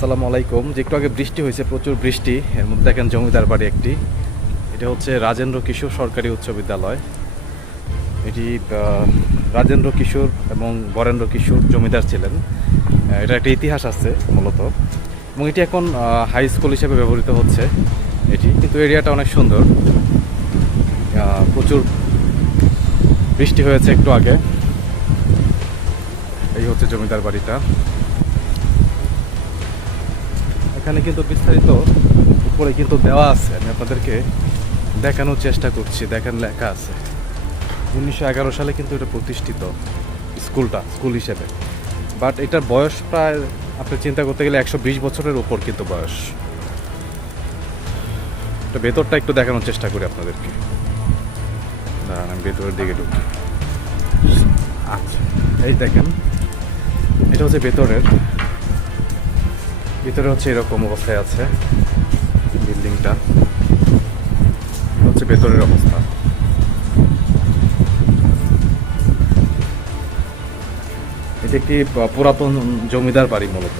আসসালামু আলাইকুম। যে একটু আগে বৃষ্টি হয়েছে, প্রচুর বৃষ্টি। এর মধ্যে দেখেন জমিদার বাড়ি একটি। এটা হচ্ছে রাজেন্দ্র কিশোর সরকারি উচ্চ বিদ্যালয়। এটি রাজেন্দ্র কিশোর এবং বরেন্দ্র কিশোর জমিদার ছিলেন। এটা একটা ইতিহাস আছে মূলত, এবং এটি এখন হাই স্কুল হিসেবে ব্যবহৃত হচ্ছে। এটি কিন্তু এরিয়াটা অনেক সুন্দর। প্রচুর বৃষ্টি হয়েছে একটু আগে। এই হচ্ছে জমিদার বাড়িটা। এখানে কিন্তু বিস্তারিত উপরে কিন্তু দেওয়া আছে, আমি আপনাদেরকে দেখানোর চেষ্টা করছি। দেখেন লেখা আছে 1911 সালে কিন্তু এটা প্রতিষ্ঠিত স্কুল হিসেবে। বাট এটার বয়স প্রায় আপনি চিন্তা করতে গেলে 120 বছরের উপর কিন্তু বয়স। এটা ভেতরটা একটু দেখানোর চেষ্টা করি আপনাদেরকে। দাঁড়ান, আমি ভেতরের দিকে ঢুকি। আচ্ছা, এই দেখেন, এটা হচ্ছে ভিতরে হচ্ছে এরকম অবস্থায় আছে বিল্ডিংটা। হচ্ছে ভেতরের অবস্থা। এটি একটি পুরাতন জমিদার বাড়ি মূলত।